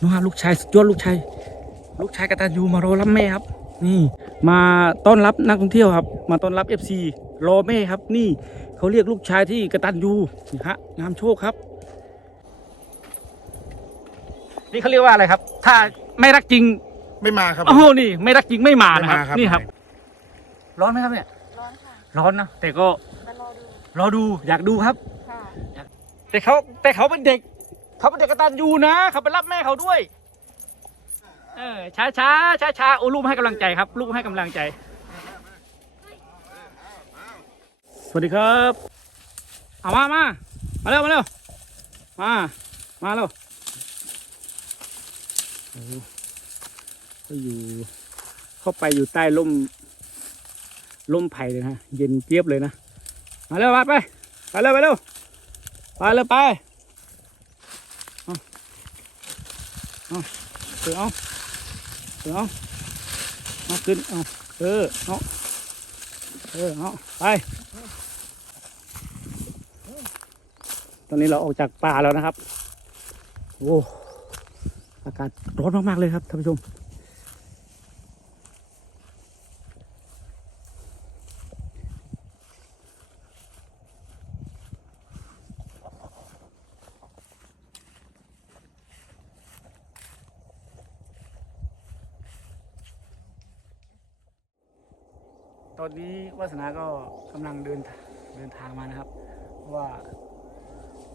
นู่นฮะลูกชายสุดยอดลูกชายลูกชายกตัญญูมารอรับแม่ครับ นี่ มาต้อนรับนักท่องเที่ยวครับ มาต้อนรับ FC รอแม่ครับ นี่เขาเรียกลูกชายที่กตัญญูนี่ฮะงามโชคครับ นี่เขาเรียกว่าอะไรครับ ถ้าไม่รักจริงไม่มาครับ โอ้โหนี่ ไม่รักจริงไม่มานะครับไม่มาครับนี่ครับ ร้อนไหมครับเนี่ย ร้อนค่ะร้อนนะแต่ก็มารอดูรอดูอยากดูครับ ค่ะ แต่เขาแต่เขาเป็นเด็ก เขาเป็นเด็กกตัญญูนะเขาไปรับแม่เขาด้วย เออช้าช้าช้าช้าโอ้ลูกให้กำลังใจครับ ลูกให้กำลังใจ สวัสดีครับเอามามามาเร็วมาเร็วมามาเร็วโอ้โหเขาอยู่เข้าไปอยู่ใต้ร่มร่มไผ่เลยนะเย็นเจี๊ยบเลยนะมาเร็วมาไปไปเร็วไปเร็วไปเลยไป เอาเอาขึ้นเอาขึ้นเอาเอาขึ้นเอาเออเอาเออเอาไปตอนนี้เราออกจากป่าแล้วนะครับ โอ้ อากาศร้อนมากๆเลยครับท่านผู้ชม ตอนนี้วาสนาก็กำลังเดินเดินทางมานะครับ เพราะว่า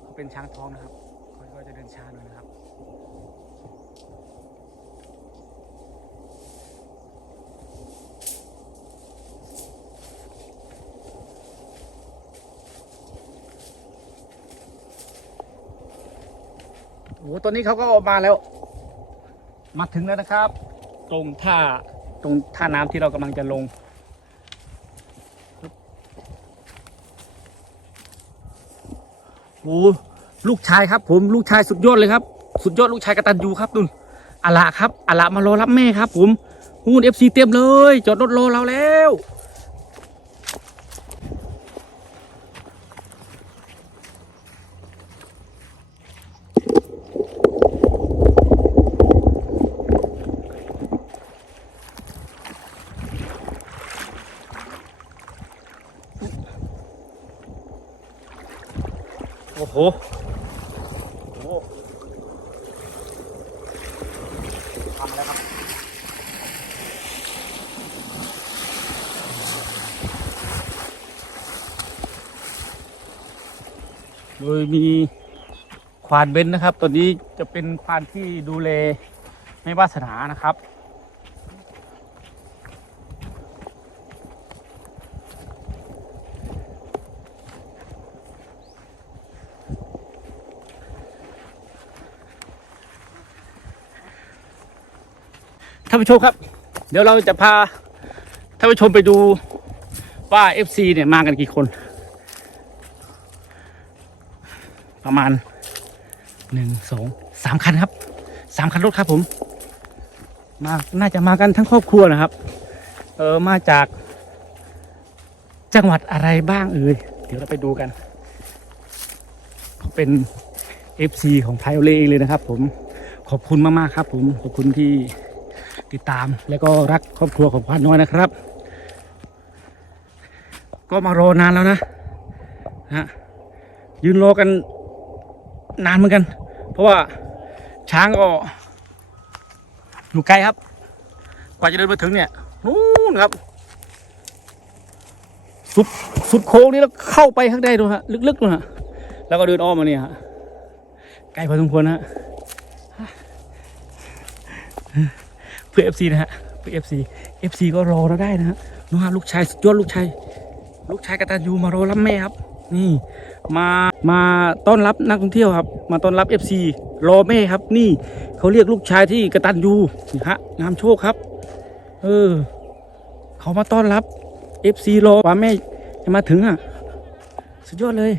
เขาเป็นช้างท้องนะครับเขาก็จะเดินช้าหน่อยนะครับโอ้โหตอนนี้เขาก็ออกมาแล้ว มาถึงแล้วนะครับ ตรงท่าตรงท่าน้ำที่เรากำลังจะลง โอ้ลูกชายครับ ผมลูกชายสุดยอดเลยครับ สุดยอดลูกชายกระตันยูครับนุ่นอาละครับอาละมารอรับแม่ครับ ผมหูนเอฟซีเต็มเลย จอดรถรอเราแล้ว โอ้โหโหทำแล้วครับโดยมีควานเบนนะครับตัวนี้จะเป็นควานที่ดูแลไม่วาสนานะครับ ผู้ชมครับ เดี๋ยวเราจะพาท่านผู้ชมไปดูว่า FC เนี่ยมากันกี่คน ประมาณหนึ่งสองสามคันครับสามคันรถครับผม มาน่าจะมากันทั้งครอบครัวนะครับ เออมาจากจังหวัดอะไรบ้างเอ่ยเดี๋ยวเราไปดูกันเขาเป็น FC ของไพโอเล่เลยนะครับผมขอบคุณมาก ๆ ครับผม ขอบคุณที่ ติดตาม แล้วก็รักครอบครัวของพานน้อยนะครับ ก็มารอนานแล้วนะฮะยืนรอกันนานเหมือนกัน เพราะว่าช้างก็อยู่ไกลครับ กว่าจะเดินมาถึงเนี่ยนู่นครับสุดสุดโค้งนี่แล้วเข้าไปข้างในดูฮะลึกๆดูฮะแล้วก็เดินอ้อมมาเนี่ยฮะไกลพอสมควรนะฮะ เพื่อ FC นะฮะเพื่อ FC FC ก็รอเราได้นะฮะนู่นฮะลูกชายสุดยอดลูกชายลูกชายกตัญญูมารอรับแม่ครับ นี่ มามาต้อนรับนักท่องเที่ยวครับ มาต้อนรับ FC รอแม่ครับ นี่เขาเรียกลูกชายที่กตัญญูนี่ฮะงามโชคครับ เออเขามาต้อนรับ FC รอว่าแม่จะมาถึงอะ สุดยอดเลย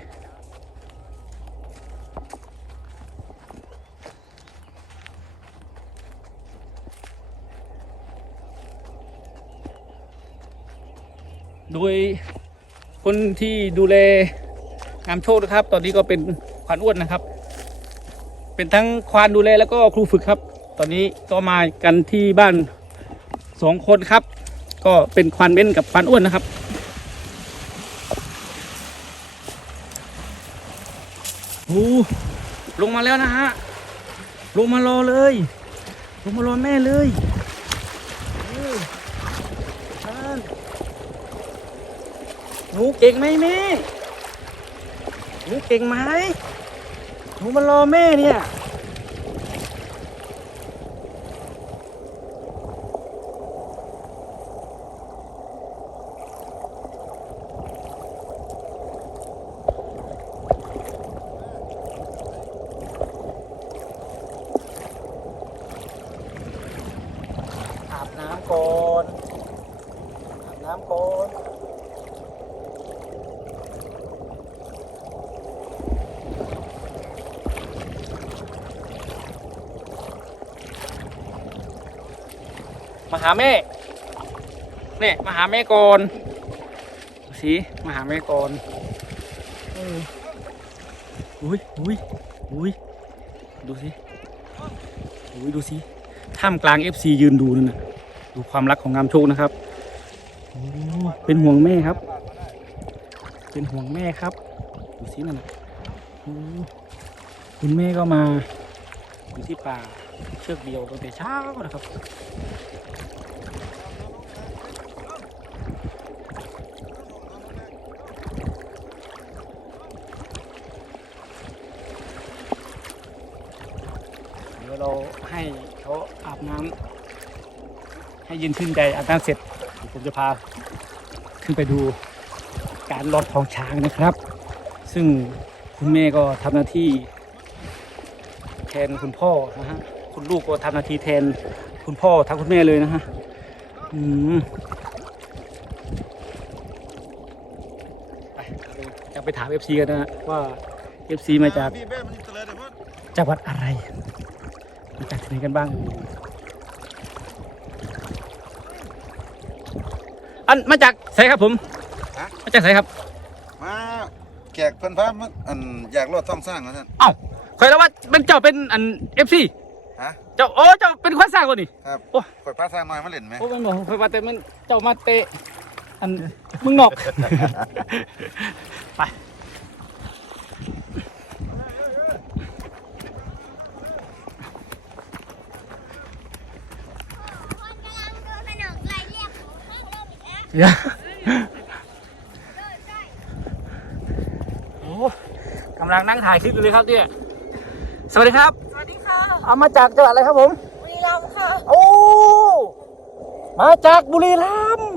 โดยคนที่ดูแลงามโชคนะครับ ตอนนี้ก็เป็นควานอ้วนนะครับ เป็นทั้งควานดูแลแล้วก็ครูฝึกครับ ตอนนี้ก็มากันที่บ้านสองคนครับ ก็เป็นควันเบ้นกับควันอ้วนนะครับโอ้ลงมาแล้วนะฮะลงมารอเลย ลงมารอแม่เลยเออนั่น หนูเก่งไหมแม่ หนูเก่งไหมหนูมารอแม่เนี่ย อาบน้ำก่อน อาบน้ำก่อน หาแม่เนี่ยมาหาแม่ก่อนสิมาหาแม่ก่อนอุ้ยอุ้ยอุ้ยดูสิอุ้ยดูสิท่ามกลาง FC ยืนดูนั่นนะดูความรักของงามโชคนะครับเป็นห่วงแม่ครับ เป็นห่วงแม่ครับ ดูสินั่นนะโอ้คุณแม่ก็มาอยู่ที่ป่าเชือกเดียวตั้งแต่เช้านะครับ เดี๋ยวเราให้เขา น้ำให้เย็นชื่นใจอาบน้ำเสร็จ ผมจะพา ขึ้นไปดูการลอดท้องช้างนะครับ ซึ่งคุณแม่ก็ทำหน้าที่ แทนคุณพ่อนะฮะคุณลูกก็ทำหน้าที่แทนคุณพ่อทั้งคุณแม่เลยนะฮะอืมไปจะไปถาม FC กันนะว่า FC มาจากพี่แม่มันเจริญเลยพ่อจังหวัดอะไรมาจากที่ไหนกันบ้าง อันมาจากไสครับผมมาจากไสครับมาแขกเพิ่นพามาอันอยากรอดซ่อมสร้างนะท่านเอ้าคอยแล้วว่าเป็นเจ้าเป็นอันเอฟซีฮะ เจ้าโอ้เจ้าเป็นคนสร้างคนนี่ ครับโอ้ ข่อยพาสร้างน้อยมาเล่นไหมโอ้เป็นบอกคอยว่าแต่มันเจ้ามาเตะอันมึงนอก ไป คนกำลังโดนผนกไล่เรียกผมเข้าเริ่ม อีกแล้วเดี๋ยวเดินได้โอ้กำลังนั่งถ่ายคลิปอยู่เลยครับเนี่ยสวัสดีครับ สวัสดีค่ะเอามาจากจังหวัดอะไรครับผม บุรีรัมย์ค่ะ โอ้มาจากบุรีรัมย์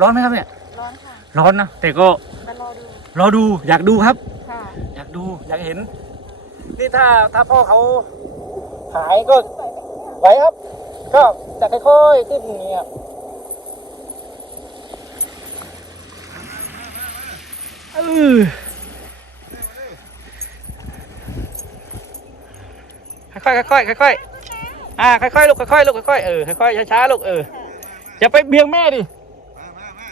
ร้อนไหมครับเนี่ย ร้อนค่ะ ร้อนนะแต่ก็มารอดู รอดูอยากดูครับ ค่ะ อยากดูอยากเห็น นี่ถ้าถ้าพ่อเขาหายก็ ไหวครับ ก็จะค่อยๆขึ้นอย่างนี้ครับเออค่อยๆค่อยๆค่อยๆอ่าค่อยๆลูกค่อยๆลูกค่อยๆเออค่อยๆช้าๆลูกเอออย่าไปเบียงแม่ดิมามามา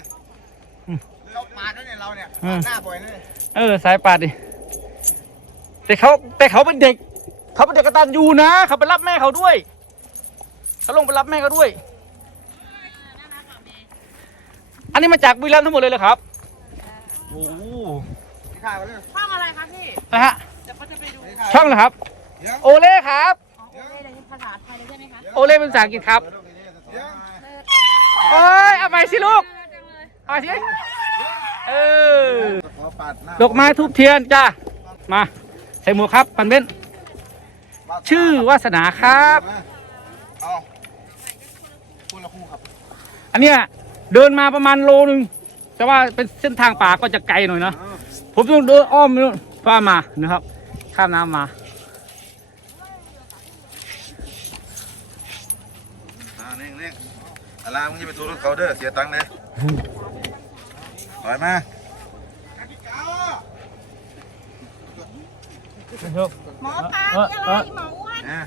เราปาดแล้วเนี่ยเราเนี่ยอืมหน้าบ่อยเลยเออสายปาดดิแต่เขาแต่เขาเป็นเด็ก เขาเป็นเด็กกตัญญูนะเขาไปรับแม่เขาด้วย เขาลงไปรับแม่เขาด้วย อันนี้มาจากบุรีรัมย์ทั้งหมดเลยเหรอครับ โอ้โหนี่ข้าวเลยช่องอะไรคะพี่ นะฮะ เดี๋ยวก็จะไปดูนี่ข้าวช่องเหรอครับเดี๋ยวโอเล่ครับ อ๋อโอเคเลยภาษาไทยเลยใช่ไหมคะโอเล่เป็นภาษาอังกฤษครับเดี๋ยวโอ้ยเอาไปสิลูกเอาไปสิเออขอปาดหน้าดอกไม้ทูบเทียนจ้ามา ใส่หมวกครับปันเบ้น ชื่อวาสนาครับ เอาคุณละคู่ครับ อันเนี้ยเดินมาประมาณโลนึง แต่ว่าเป็นเส้นทางป่าก็จะไกลหน่อยนะผมต้องเดินอ้อมไปนู่นฟ้ามานะครับ ข้ามน้ำมาอ่าเน่งเน่งอะไรมึงจะไปทูรถเขาเด้อเสียตังค์เลยถอยมาหมอปลามีอะไรหมออ้วนเนี่ย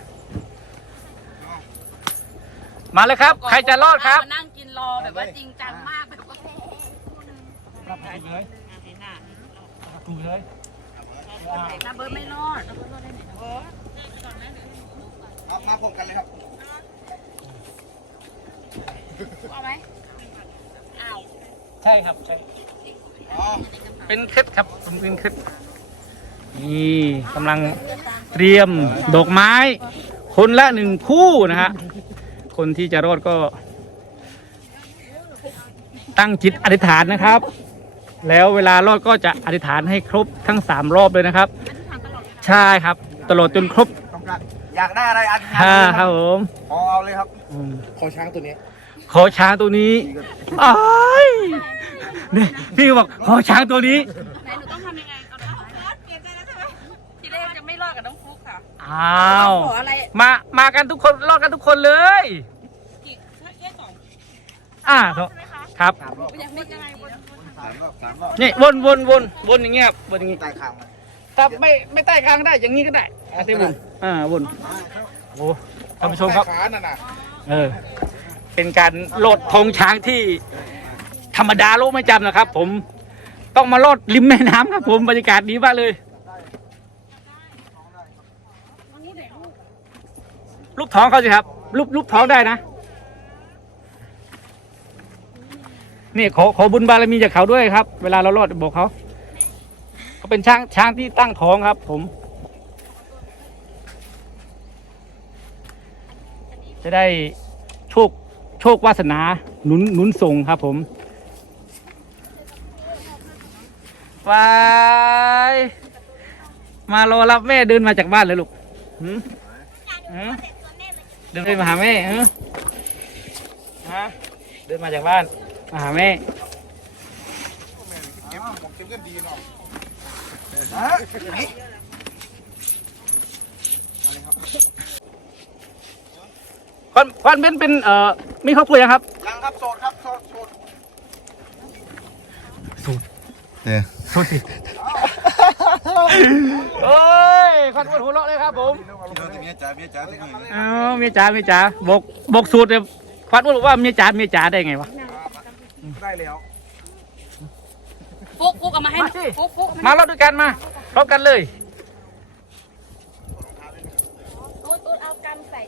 มาเลยครับ ใครจะรอดครับมานั่งกินร อแบบว่าจริงจังมากแบบว่ารับไปเลยดูเลยนะเบิร์ดไม่รอดเอามาพบกันเลยครับเอาไหมอ้าวใช่ครับใช่อ๋อเป็นเคล็ดครับเป็นเคล็ดนี่กำลังเตรียมดอกไม้ คนละหนึ่งคู่นะฮะคนที่จะรอดก็ ตั้งจิตอธิษฐานนะครับ แล้วเวลารอดก็จะอธิษฐานให้ครบทั้งสามรอบเลยนะครับ ใช่ครับ ตลอดจนครบต้องการอยากได้อะไรอันห้าครับผมขอเอาเลยครับอืมขอช้างตัวนี้ขอช้างตัวนี้อ้ายนี่พี่ก็บอกขอช้างตัวนี้ ไหนหนูต้องทำยังไงเอาละเปลี่ยนใจแล้วใช่ไหมทีแรกจะไม่รอดกับน้องฟุกค่ะอ้าว ขออะไรมามากันทุกคนรอดกันทุกคนเลย กี่แค่สองอ่า ใช่ไหม คะครับสามรอบยังไม่ยังไงบนสามรอบสามรอบนี่วนวนวนวนอย่างเงี้ยครับวนอย่างงี้ใต้คางมันถ้าไม่ไม่ใต้คางได้อย่างนี้ก็ได้อะที่วนอ่าวนโอ้ท่านผู้ชมครับใต้ขานั่นน่ะเออ เป็นการโลดธงช้างที่ธรรมดาโลกไม่จำนะครับ ผมต้องมาโลดริมแม่น้ำครับ ผมบรรยากาศดีมากเลยลูกท้องเขาสิครับลูกลูกท้องได้นะ นี่ขอขอบุญบารมีจากเขาด้วยครับ เวลาเรารอดบอกเขาเขาเป็นช้างช้างที่ตั้งท้องครับ ผมจะได้โชคโชควาสนาหนุนหนุนส่งครับ ผมวายมารอรับแม่เดินมาจากบ้านเลยลูกหืมหืมเดินมาหาแม่ฮะฮะเดินมาจากบ้านมา หาแม่เก็บผมเก็บกันดีเนาะควันควันเป็นเป็นเอ่อมีครอบครัวยังครับ ยังครับโสดครับโสดโสดสูดเนี่ยสูดสิโอ้ยควันปวดหัวเราะเลยครับผมคิดว่าจะเมียจ๋าเมียจ๋าทุกคนเลยเอ๋อเมียจ๋าเมียจ๋าบอกบอกสูตรเลยควันบอกว่าเมียจ๋าเมียจ๋าได้ไงวะได้ แล้วฟุกฟุกเอามาให้หน่อยมาสิ ฟุกฟุกเอามามาเราด้วยกันมาพร้อมกันเลยตูดตูดเอากำใส่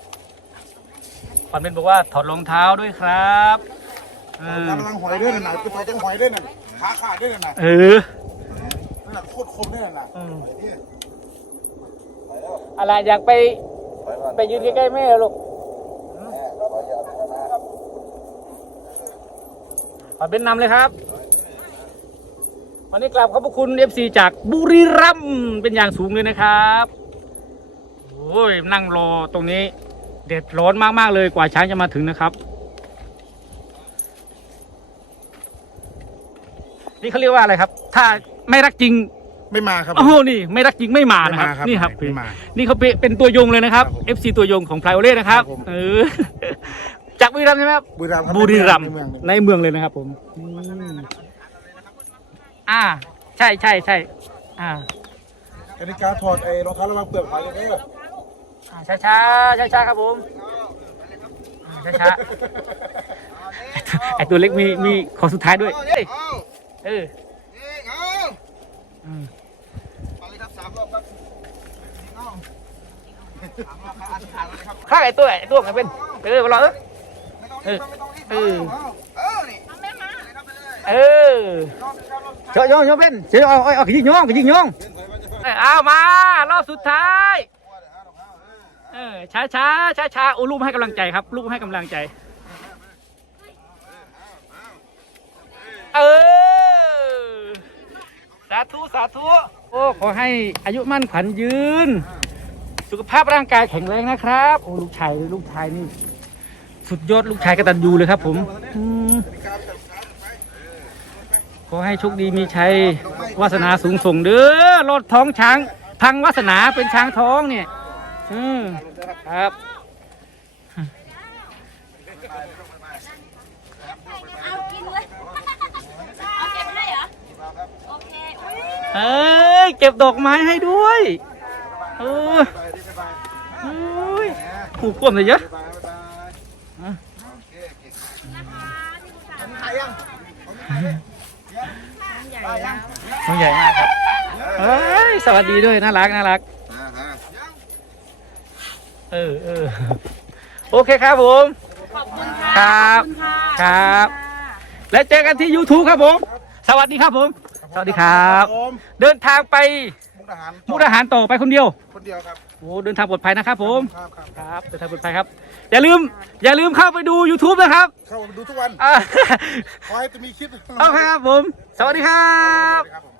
ควันเป็นบอกว่าถอดรองเท้าด้วยครับเออกำลังหอยด้วยน่ะไปต่อยจังหอยด้วยน่ะขาขาดด้วยน่ะเออนั่นน่ะโคตรคมด้วยน่ะอืมอะไรอยากไป ไปยืนใกล้ๆแม่เหรอลูก ขอเป็นนำเลยครับ วันนี้กลับขอบพระคุณ FC จากบุรีรัมย์เป็นอย่างสูงเลยนะครับโอ้ยนั่งรอตรงนี้ เด็ดร้อนมาก ๆ เลยกว่าช้างจะมาถึงนะครับ นี่เขาเรียกว่าอะไรครับ ถ้าไม่รักจริงไม่มาครับ โอ้โหนี่ไม่รักจริงไม่มานะครับ ไม่มาครับนี่ครับไม่มานี่เขาเป็นเป็นตัวยงเลยนะครับ ครับผม FC ตัวยงของไพรโอเล่นะครับ ครับผม เออจากบุ รีรัมย์ใช่ไหมครับบุรีรัมย์คบบุรีรัมย์ในเมืองในเมืองเลยนะครับผมอืมอ่า ใช่ใช่ใช่อ่ากติกาถอดไอ้รองเท้าระวังเปลือกหอยเลยเด้อช้าช้าช้าช้าๆครับผมช้าช้าๆไอตัวเล็กมีมีขอสุดท้ายด้วยเอ้ยเอาเออนี่เอาอืมเอาเลยครับสามรอบครับเอาสามรอบครับอันสุดท้ายแล้วนะครับ ข้างไอตัวไอตัวไงเป็นเออมารอเออ ไม่ต้ออเออเออานี่เอาแม่มาเลยครับไปเลยเออรอบครับรอบเชยโยงโยเป็นเชยเอาเอาเอายิงโยงยิงโยงเล่นถอยมาจะเพิ่มเอ้ยเอามารอบสุดท้ายเออช้าช้าช้าช้าโอ้ลูกให้กำลังใจครับ ลูกให้กำลังใจ เออ สาธุสาธุโอ้ขอให้อายุมั่นขวัญยืน สุขภาพร่างกายแข็งแรงนะครับ โอ้ลูกชายลูกชายนี่ สุดยอดลูกชายกตัญญูเลยครับ ผมขอให้โชคดีมีชัยวาสนาสูงส่งเด้อรถท้องช้าง พังวาสนาเป็นช้างท้องเนี่ย อืมครับเอากินเลยเอาเก็บให้เหรอโอเคอุ๊ยเอ้ยเก็บดอกไม้ให้ด้วยเอ้ยผูกกลมเลยเยอะ ถ่ายยังมันใหญ่มากครับเอ้ยสวัสดีด้วยน่ารักน่ารักอ่าฮะเออเออโอเคครับผม ขอบคุณคค่ะรับขอณะครับและเจอกันที่ YouTube ครับผม สวัสดีครับผม สวัสดีครับ ผมเดินทางไปมุกดาหารมุกดาหารต่อไปคนเดียว คนเดียวครับโอ้เดินทางปลอดภัยนะครับผม ครับครับครับเดินทางปลอดภัยครับ อย่าลืม อย่าลืมเข้าไปดู YouTube นะครับเข้ามาดูทุกวันอ่าขอให้จะมีคลิปโอเคครับผม สวัสดีครับ ครับผม